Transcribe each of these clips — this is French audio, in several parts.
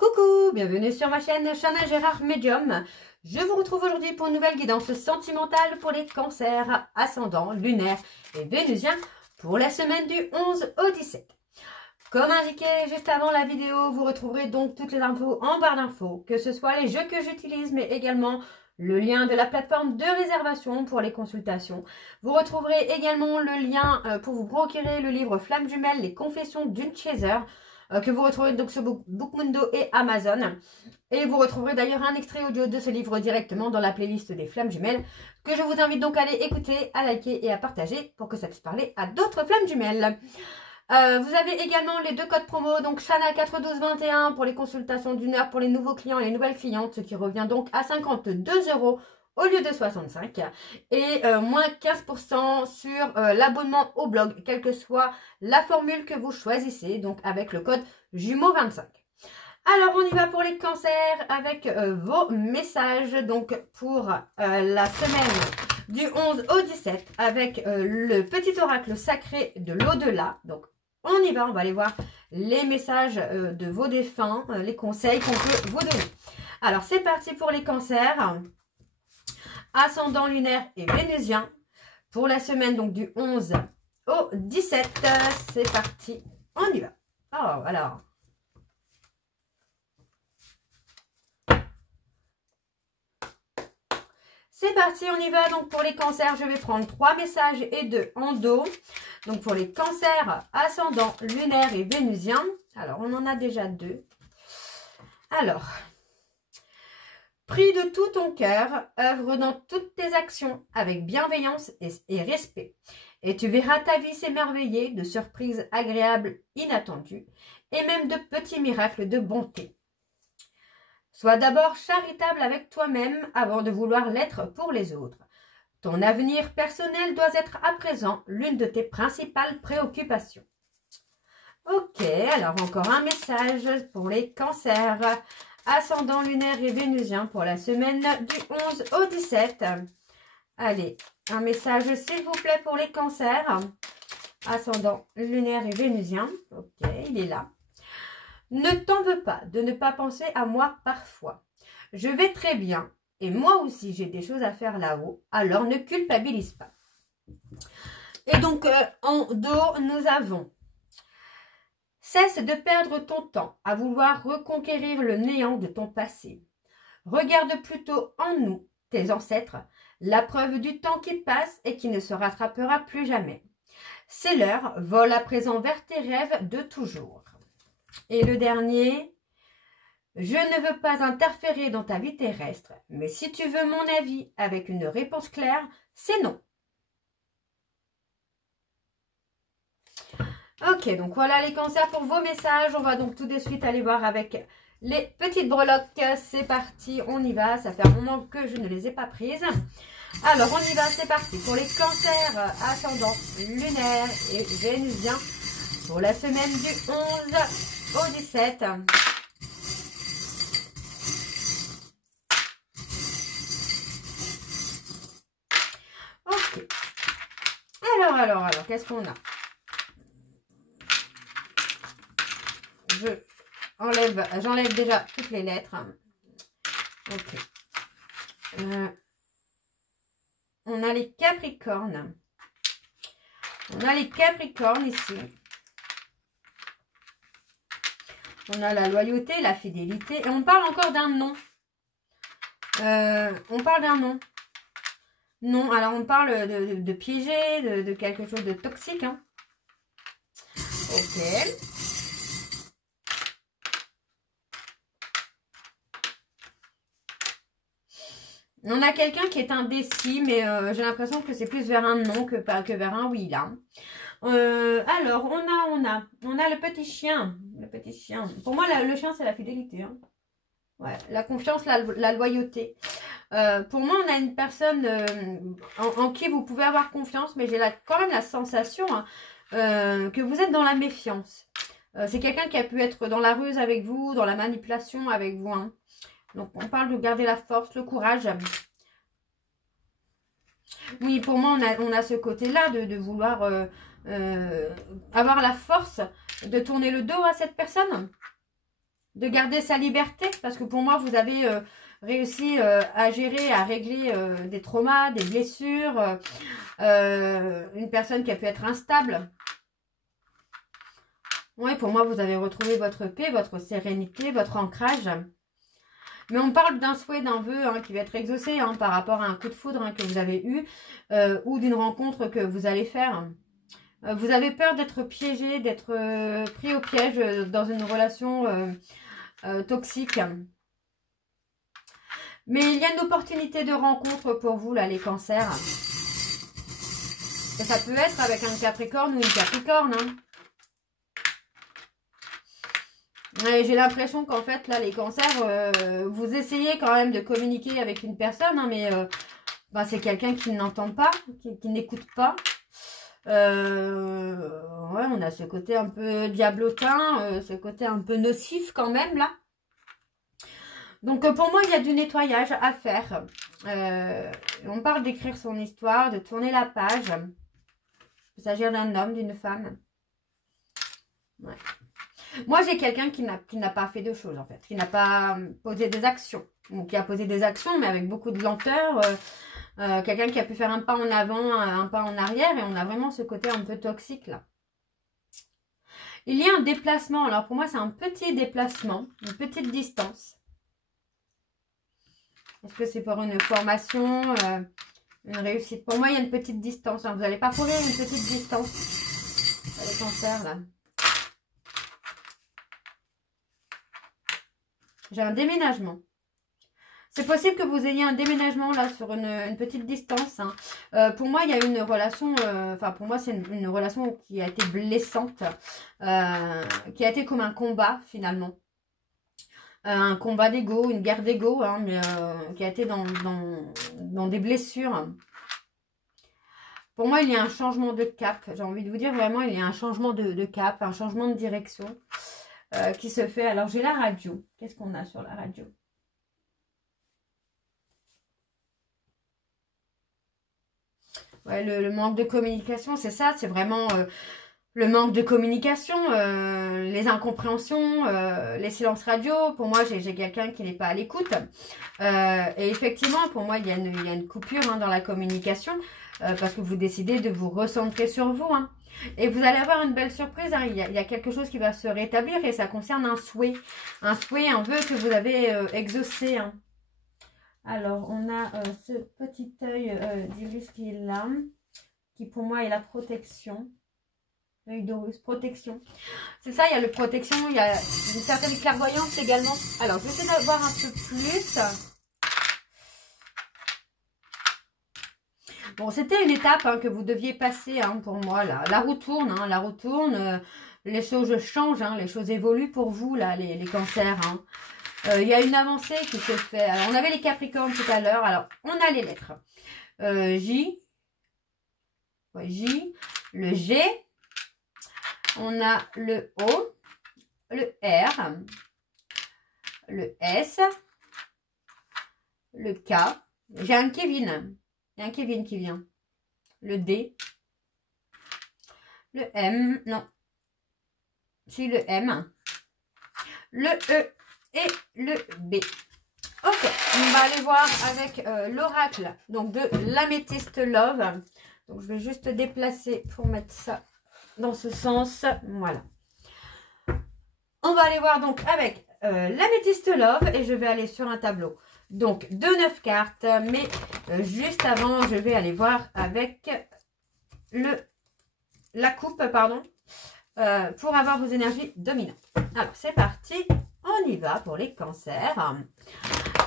Coucou, bienvenue sur ma chaîne Chana Gérard Medium. Je vous retrouve aujourd'hui pour une nouvelle guidance sentimentale pour les cancers ascendants, lunaires et vénusiens pour la semaine du 11 au 17. Comme indiqué juste avant la vidéo, vous retrouverez donc toutes les infos en barre d'infos, que ce soit les jeux que j'utilise, mais également le lien de la plateforme de réservation pour les consultations. Vous retrouverez également le lien pour vous procurer le livre Flamme Jumelle, les confessions d'une chaser, que vous retrouverez donc sur Bookmundo et Amazon. Et vous retrouverez d'ailleurs un extrait audio de ce livre directement dans la playlist des Flammes Jumelles, que je vous invite donc à aller écouter, à liker et à partager pour que ça puisse parler à d'autres Flammes Jumelles. Vous avez également les deux codes promo, donc Chana 41221 pour les consultations d'une heure pour les nouveaux clients et les nouvelles clientes, ce qui revient donc à 52 € au lieu de 65, et moins 15% sur l'abonnement au blog, quelle que soit la formule que vous choisissez, donc avec le code jumeau25. Alors on y va pour les cancers avec vos messages, donc pour la semaine du 11 au 17 avec le petit oracle sacré de l'au-delà. Donc on y va, on va aller voir les messages de vos défunts, les conseils qu'on peut vous donner. Alors c'est parti pour les cancers, ascendant lunaire et vénusien, pour la semaine donc du 11 au 17. C'est parti, on y va. Oh, alors... c'est parti, on y va. Donc pour les cancers, je vais prendre 3 messages et 2 en dos. Donc pour les cancers ascendants, lunaires et vénusiens. Alors on en a déjà 2. Alors, prie de tout ton cœur, œuvre dans toutes tes actions avec bienveillance et respect. Et tu verras ta vie s'émerveiller de surprises agréables, inattendues et même de petits miracles de bonté. Sois d'abord charitable avec toi-même avant de vouloir l'être pour les autres. Ton avenir personnel doit être à présent l'une de tes principales préoccupations. Ok, alors encore un message pour les cancers, ascendant lunaire et vénusien pour la semaine du 11 au 17. Allez, un message s'il vous plaît pour les cancers, ascendant lunaire et vénusien. Ok, il est là. Ne t'en veux pas de ne pas penser à moi parfois. Je vais très bien et moi aussi j'ai des choses à faire là-haut, alors ne culpabilise pas. Et donc en dos, nous avons: cesse de perdre ton temps à vouloir reconquérir le néant de ton passé. Regarde plutôt en nous, tes ancêtres, la preuve du temps qui passe et qui ne se rattrapera plus jamais. C'est l'heure, vole à présent vers tes rêves de toujours. Et le dernier: je ne veux pas interférer dans ta vie terrestre, mais si tu veux mon avis avec une réponse claire, c'est non. Ok, donc voilà les cancers pour vos messages. On va donc tout de suite aller voir avec les petites breloques. C'est parti, on y va. Ça fait un moment que je ne les ai pas prises. Alors on y va, c'est parti pour les cancers ascendants, lunaires et vénusiens pour la semaine du 11 au 17. Ok. Alors, qu'est-ce qu'on a? J'enlève déjà toutes les lettres. Ok. On a les Capricornes. On a les Capricornes ici. On a la loyauté, la fidélité. Et on parle encore d'un non. On parle d'un non. Non, alors on parle de piéger, de quelque chose de toxique. Hein. Ok. On a quelqu'un qui est indécis, mais j'ai l'impression que c'est plus vers un non que vers un oui, là. Alors, on a le petit chien. Le petit chien. Pour moi, le chien, c'est la fidélité. Hein. Ouais, la confiance, la loyauté. Pour moi, on a une personne en qui vous pouvez avoir confiance, mais j'ai quand même la sensation hein, que vous êtes dans la méfiance. C'est quelqu'un qui a pu être dans la ruse avec vous, dans la manipulation avec vous. Hein. Donc, on parle de garder la force, le courage. Oui, pour moi, on a ce côté-là de vouloir avoir la force de tourner le dos à cette personne. de garder sa liberté. Parce que pour moi, vous avez réussi à gérer, à régler des traumas, des blessures. Une personne qui a pu être instable. Oui, pour moi, vous avez retrouvé votre paix, votre sérénité, votre ancrage. Mais on parle d'un souhait, d'un vœu hein, qui va être exaucé hein, par rapport à un coup de foudre hein, que vous avez eu ou d'une rencontre que vous allez faire. Vous avez peur d'être piégé, d'être pris au piège dans une relation toxique. Mais il y a une opportunité de rencontre pour vous, là, les cancers. Et ça peut être avec un Capricorne ou une Capricorne. Hein. J'ai l'impression qu'en fait, là, les cancers, vous essayez quand même de communiquer avec une personne, hein, mais bah, c'est quelqu'un qui n'entend pas, qui n'écoute pas. Ouais, on a ce côté un peu diablotin, ce côté un peu nocif quand même, là. Donc, pour moi, il y a du nettoyage à faire. On parle d'écrire son histoire, de tourner la page. Il peut s'agir d'un homme, d'une femme. Ouais. Moi, j'ai quelqu'un qui n'a pas fait de choses, en fait. Qui n'a pas posé des actions. Ou qui a posé des actions, mais avec beaucoup de lenteur. Quelqu'un qui a pu faire un pas en avant, un pas en arrière. Et on a vraiment ce côté un peu toxique, là. Il y a un déplacement. Alors, pour moi, c'est un petit déplacement. Une petite distance. Est-ce que c'est pour une formation, une réussite? Pour moi, il y a une petite distance. Hein. Vous allez parcourir une petite distance. Les cancers, là. J'ai un déménagement. C'est possible que vous ayez un déménagement là sur une petite distance. Hein. Pour moi, il y a une relation, enfin pour moi, c'est une relation qui a été blessante, qui a été comme un combat finalement. Un combat d'ego, une guerre d'ego, hein, mais qui a été dans des blessures. Pour moi, il y a un changement de cap. J'ai envie de vous dire vraiment, il y a un changement de cap, un changement de direction. Qui se fait. Alors, j'ai la radio. Qu'est-ce qu'on a sur la radio? Ouais, le manque de communication, c'est ça. C'est vraiment le manque de communication, les incompréhensions, les silences radio. Pour moi, j'ai quelqu'un qui n'est pas à l'écoute. Et effectivement, pour moi, il y a une coupure hein, dans la communication parce que vous décidez de vous recentrer sur vous. Hein. Et vous allez avoir une belle surprise, hein. Il y a quelque chose qui va se rétablir et ça concerne un souhait, un vœu que vous avez exaucé. Hein. Alors, on a ce petit œil d'Iris qui est là, qui pour moi est la protection. L'œil d'Horus, protection. C'est ça, il y a le protection, il y a une certaine clairvoyance également. Alors, je vais essayer de voir un peu plus. Bon, c'était une étape hein, que vous deviez passer hein, pour moi. Là. La roue tourne, hein, la roue tourne. Les choses changent, hein, les choses évoluent pour vous, là, les cancers. Hein. Y a une avancée qui se fait. Alors, on avait les Capricornes tout à l'heure. Alors, on a les lettres. J. Ouais, J. Le G. On a le O. Le R. Le S. Le K. J'ai un Kevin. Il y a un Kevin qui vient. Le D. Le M. Non. C'est le M. Le E. Et le B. Ok. On va aller voir avec l'oracle. Donc de l'améthyste love. Donc je vais juste déplacer pour mettre ça dans ce sens. Voilà. On va aller voir donc avec l'améthyste love. Et je vais aller sur un tableau. Donc, de 9 cartes, mais juste avant, je vais aller voir avec la coupe, pardon, pour avoir vos énergies dominantes. Alors, c'est parti, on y va pour les cancers.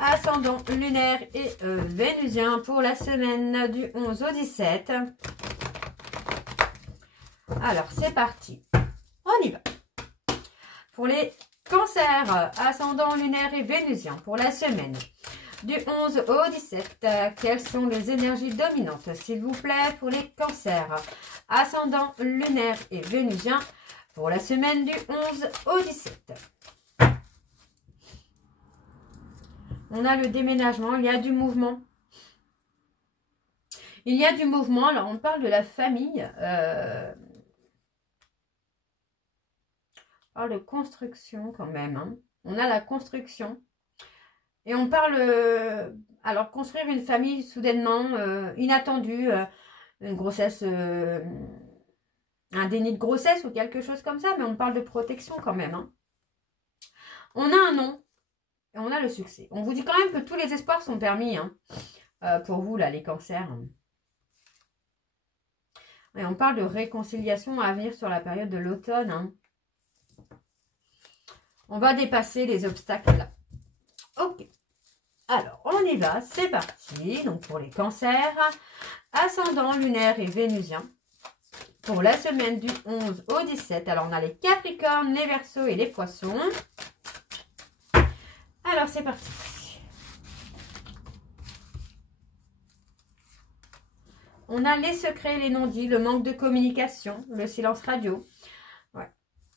Ascendant lunaire et vénusien pour la semaine du 11 au 17. Alors, c'est parti, on y va. Pour les cancers, ascendant lunaire et vénusien pour la semaine du 11 au 17, quelles sont les énergies dominantes, s'il vous plaît, pour les cancers, ascendant lunaire et vénusien, pour la semaine du 11 au 17. On a le déménagement, il y a du mouvement. Il y a du mouvement, alors on parle de la famille, on parle de construction quand même, hein. On a la construction. Et on parle, alors construire une famille soudainement, inattendue, une grossesse, un déni de grossesse ou quelque chose comme ça, mais on parle de protection quand même. Hein. On a un nom et on a le succès. On vous dit quand même que tous les espoirs sont permis hein, pour vous, là, les cancers. Et on parle de réconciliation à venir sur la période de l'automne. Hein. On va dépasser les obstacles là. Ok. Alors, on y va, c'est parti. Donc, pour les cancers, ascendant, lunaire et vénusien. Pour la semaine du 11 au 17. Alors, on a les capricornes, les verseaux et les poissons. Alors, c'est parti. On a les secrets, les non-dits, le manque de communication, le silence radio. Ouais.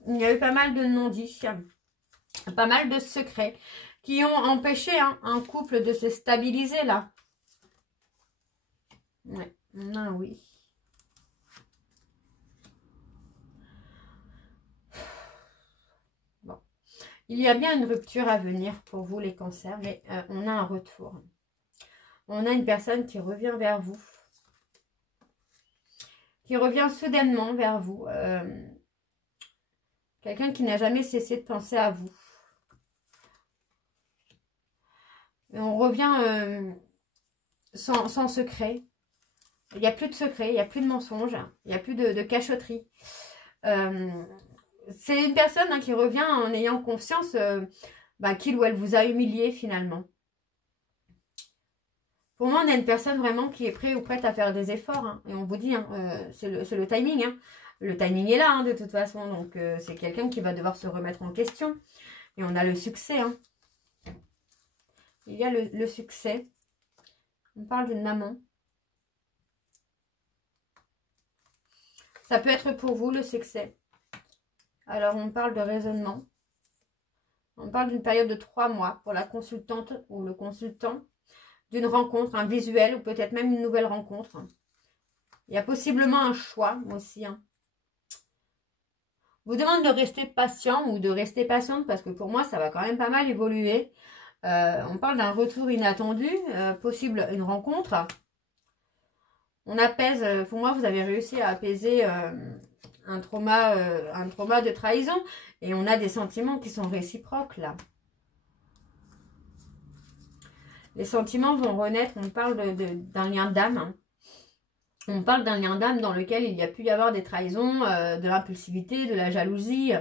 Il y a eu pas mal de non-dits, pas mal de secrets qui ont empêché hein, un couple de se stabiliser là. Ouais, on a un oui. Bon. Il y a bien une rupture à venir pour vous les cancers, mais on a un retour. On a une personne qui revient vers vous. Qui revient soudainement vers vous. Quelqu'un qui n'a jamais cessé de penser à vous. Et on revient sans secret. Il n'y a plus de secret, il n'y a plus de mensonges, il n'y a plus de cachotterie. C'est une personne hein, qui revient en ayant conscience qu'il ou elle vous a humilié finalement. Pour moi, on a une personne vraiment qui est prête ou prête à faire des efforts. Hein, et on vous dit, hein, c'est le timing. Hein. Le timing est là, hein, de toute façon. Donc, c'est quelqu'un qui va devoir se remettre en question. Et on a le succès. Hein. Il y a le succès. On parle d'une maman. Ça peut être pour vous, le succès. Alors, on parle de raisonnement. On parle d'une période de 3 mois pour la consultante ou le consultant. D'une rencontre, un visuel ou peut-être même une nouvelle rencontre. Il y a possiblement un choix aussi. Hein. Je vous demande de rester patient ou de rester patiente parce que pour moi, ça va quand même pas mal évoluer. On parle d'un retour inattendu, possible une rencontre. On apaise, pour moi, vous avez réussi à apaiser un trauma de trahison et on a des sentiments qui sont réciproques là. Les sentiments vont renaître, on parle d'un lien d'âme. Hein. On parle d'un lien d'âme dans lequel il y a pu y avoir des trahisons, de l'impulsivité, de la jalousie.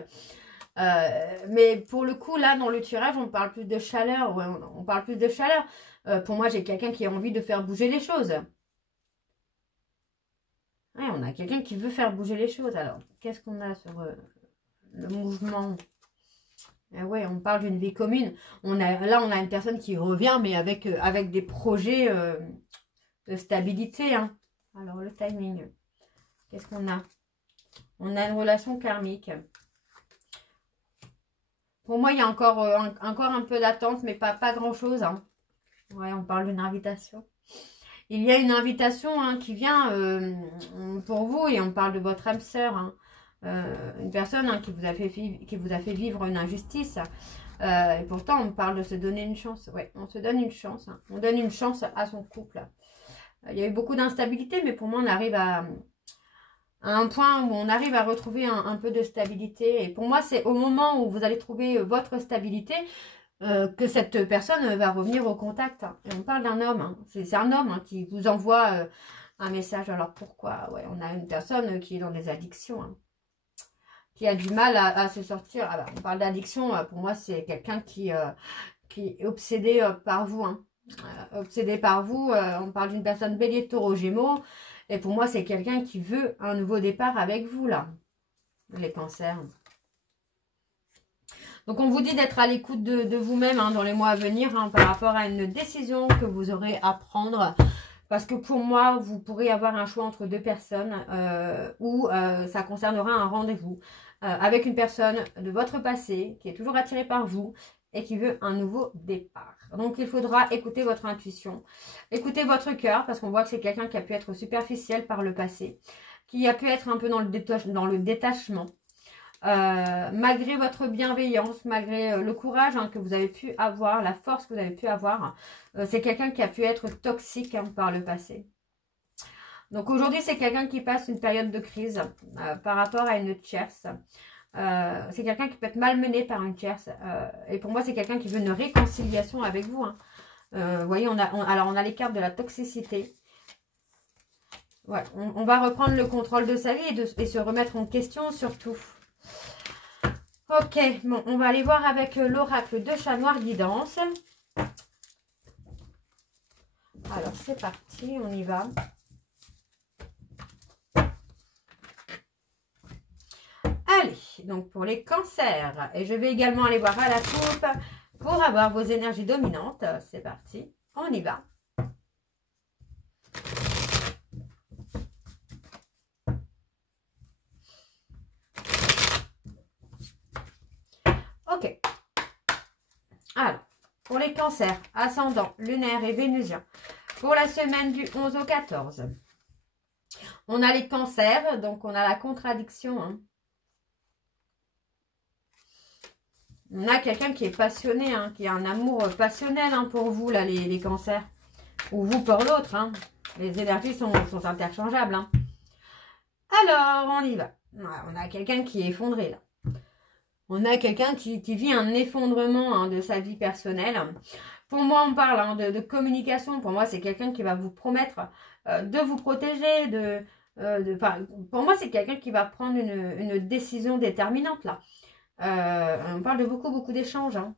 Mais pour le coup, là, dans le tirage, on parle plus de chaleur. Ouais, on parle plus de chaleur. Pour moi, j'ai quelqu'un qui a envie de faire bouger les choses. Ouais, on a quelqu'un qui veut faire bouger les choses. Alors, qu'est-ce qu'on a sur le mouvement ? Ouais, on parle d'une vie commune. Là, on a une personne qui revient, mais avec des projets de stabilité. Hein. Alors, le timing. Qu'est-ce qu'on a? On a une relation karmique. Pour moi, il y a encore un peu d'attente, mais pas grand-chose. Hein. Ouais, on parle d'une invitation. Il y a une invitation hein, qui vient pour vous et on parle de votre âme sœur. Hein. Une personne hein, qui vous a fait vivre une injustice. Et pourtant, on parle de se donner une chance. Ouais, on se donne une chance. Hein. On donne une chance à son couple. Il y a eu beaucoup d'instabilité, mais pour moi, on arrive à un point où on arrive à retrouver un peu de stabilité. Et pour moi, c'est au moment où vous allez trouver votre stabilité que cette personne va revenir au contact. Hein. Et on parle d'un homme. Hein. C'est un homme hein, qui vous envoie un message. Alors pourquoi? Ouais, on a une personne qui est dans des addictions. Hein. Qui a du mal à se sortir. Alors, on parle d'addiction, pour moi, c'est quelqu'un qui est obsédé par vous. Hein. Obsédé par vous, on parle d'une personne bélier, taureau, gémeaux. Et pour moi, c'est quelqu'un qui veut un nouveau départ avec vous, là. Les cancers. Donc, on vous dit d'être à l'écoute de vous-même hein, dans les mois à venir hein, par rapport à une décision que vous aurez à prendre. Parce que pour moi, vous pourrez avoir un choix entre deux personnes ou ça concernera un rendez-vous avec une personne de votre passé qui est toujours attirée par vous et qui veut un nouveau départ. Donc, il faudra écouter votre intuition, écouter votre cœur parce qu'on voit que c'est quelqu'un qui a pu être superficiel par le passé, qui a pu être un peu dans le détachement. malgré votre bienveillance, malgré le courage hein, que vous avez pu avoir, la force que vous avez pu avoir. C'est quelqu'un qui a pu être toxique hein, par le passé. Donc aujourd'hui, c'est quelqu'un qui passe une période de crise par rapport à une tierce. C'est quelqu'un qui peut être malmené par une tierce. Et pour moi, c'est quelqu'un qui veut une réconciliation avec vous. Hein. Vous voyez, alors on a les cartes de la toxicité. Ouais, on va reprendre le contrôle de sa vie et se remettre en question surtout. Ok, bon, on va aller voir avec l'oracle de Chat Noir Guidance. Alors, c'est parti, on y va. Allez, donc pour les cancers, et je vais également aller voir à la coupe pour avoir vos énergies dominantes. C'est parti, on y va. Ok. Alors, pour les cancers, ascendant, lunaire et vénusien, pour la semaine du 11 au 14, on a les cancers, donc on a la contradiction. Hein. On a quelqu'un qui est passionné, hein, qui a un amour passionnel hein, pour vous, là, les cancers. Ou vous pour l'autre. Hein. Les énergies sont interchangeables. Hein. Alors, on y va. On a quelqu'un qui est effondré, là. On a quelqu'un qui vit un effondrement hein, de sa vie personnelle. Pour moi, on parle hein, de communication. Pour moi, c'est quelqu'un qui va vous promettre de vous protéger. Pour moi, c'est quelqu'un qui va prendre une décision déterminante, là. On parle de beaucoup d'échanges. Hein.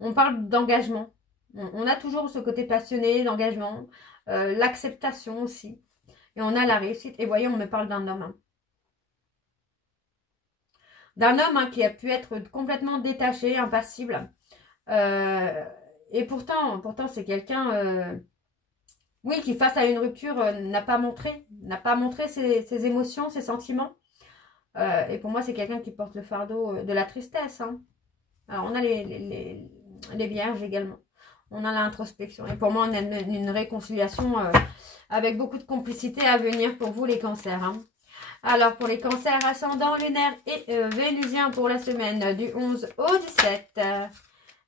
On parle d'engagement. On a toujours ce côté passionné, d'engagement. L'acceptation aussi. Et on a la réussite. Et voyez, on me parle d'un homme. Hein. D'un homme hein, qui a pu être complètement détaché, impassible. Et pourtant c'est quelqu'un, oui, qui face à une rupture n'a pas montré ses émotions, ses sentiments. Et pour moi, c'est quelqu'un qui porte le fardeau de la tristesse. Hein. Alors, on a les vierges également. On a l'introspection. Et pour moi, on a une réconciliation avec beaucoup de complicité à venir pour vous, les cancers. Hein. Alors, pour les cancers ascendants, lunaires et vénusiens pour la semaine du 11 au 17.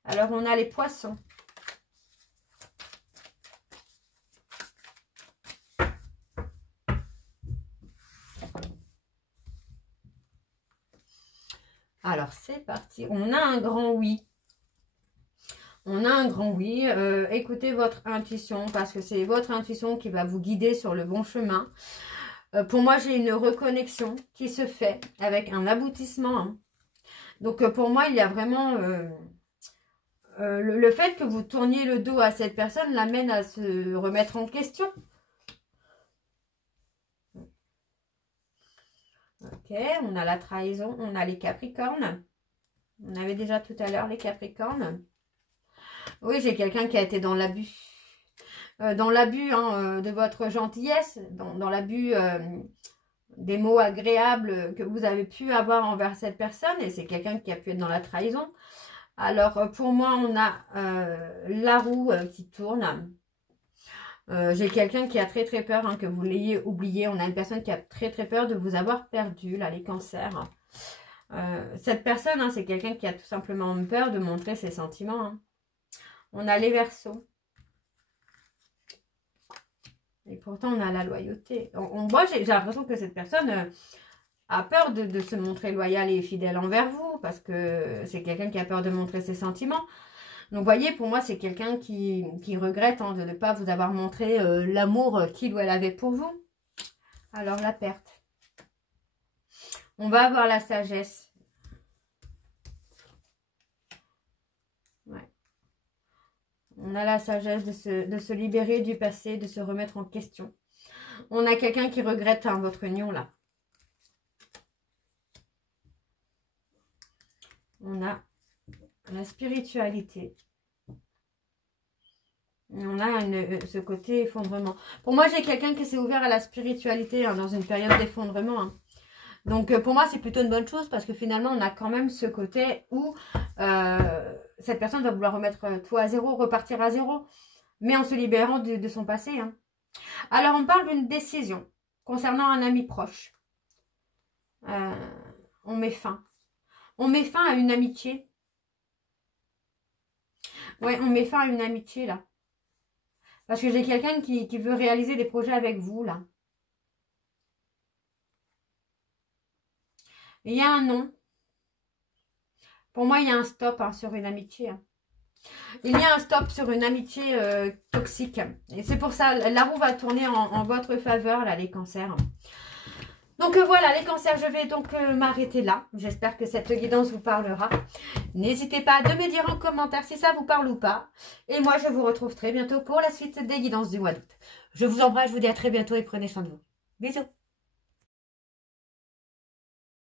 Alors, on a les poissons. Alors, c'est parti. On a un grand oui. On a un grand oui. Écoutez votre intuition parce que c'est votre intuition qui va vous guider sur le bon chemin. Pour moi, j'ai une reconnexion qui se fait avec un aboutissement. Hein. Donc, pour moi, il y a vraiment... le fait que vous tourniez le dos à cette personne l'amène à se remettre en question. Ok, on a la trahison, on a les capricornes. On avait déjà tout à l'heure les capricornes. Oui, j'ai quelqu'un qui a été dans l'abus. Dans l'abus hein, de votre gentillesse, dans l'abus des mots agréables que vous avez pu avoir envers cette personne. Et c'est quelqu'un qui a pu être dans la trahison. Alors, pour moi, on a la roue qui tourne. J'ai quelqu'un qui a très peur hein, que vous l'ayez oublié. On a une personne qui a très peur de vous avoir perdu, là, les cancers. Cette personne, hein, c'est quelqu'un qui a tout simplement peur de montrer ses sentiments. Hein. On a les Verseaux. Et pourtant, on a la loyauté. Moi, j'ai l'impression que cette personne a peur de se montrer loyale et fidèle envers vous. Parce que c'est quelqu'un qui a peur de montrer ses sentiments. Donc, vous voyez, pour moi, c'est quelqu'un qui regrette hein, de ne pas vous avoir montré l'amour qu'il ou elle avait pour vous. Alors, la perte. On va avoir la sagesse. Ouais. On a la sagesse de se libérer du passé, de se remettre en question. On a quelqu'un qui regrette hein, votre union, là. On a la spiritualité. On a ce côté effondrement. Pour moi, j'ai quelqu'un qui s'est ouvert à la spiritualité hein, dans une période d'effondrement. Hein. Donc, pour moi, c'est plutôt une bonne chose parce que finalement, on a quand même ce côté où cette personne va vouloir remettre tout à zéro, repartir à zéro, mais en se libérant de son passé. Hein. Alors, on parle d'une décision concernant un ami proche. On met fin. On met fin à une amitié. Ouais, on met fin à une amitié, là. Parce que j'ai quelqu'un qui veut réaliser des projets avec vous, là. Il y a un non. Pour moi, il y a un stop hein, sur une amitié. Hein. Il y a un stop sur une amitié toxique. Et c'est pour ça, la roue va tourner en votre faveur, là, les cancers. Donc voilà, les cancers, je vais donc m'arrêter là. J'espère que cette guidance vous parlera. N'hésitez pas de me dire en commentaire si ça vous parle ou pas. Et moi, je vous retrouve très bientôt pour la suite des guidances du mois d'août. Je vous embrasse, je vous dis à très bientôt et prenez soin de vous. Bisous.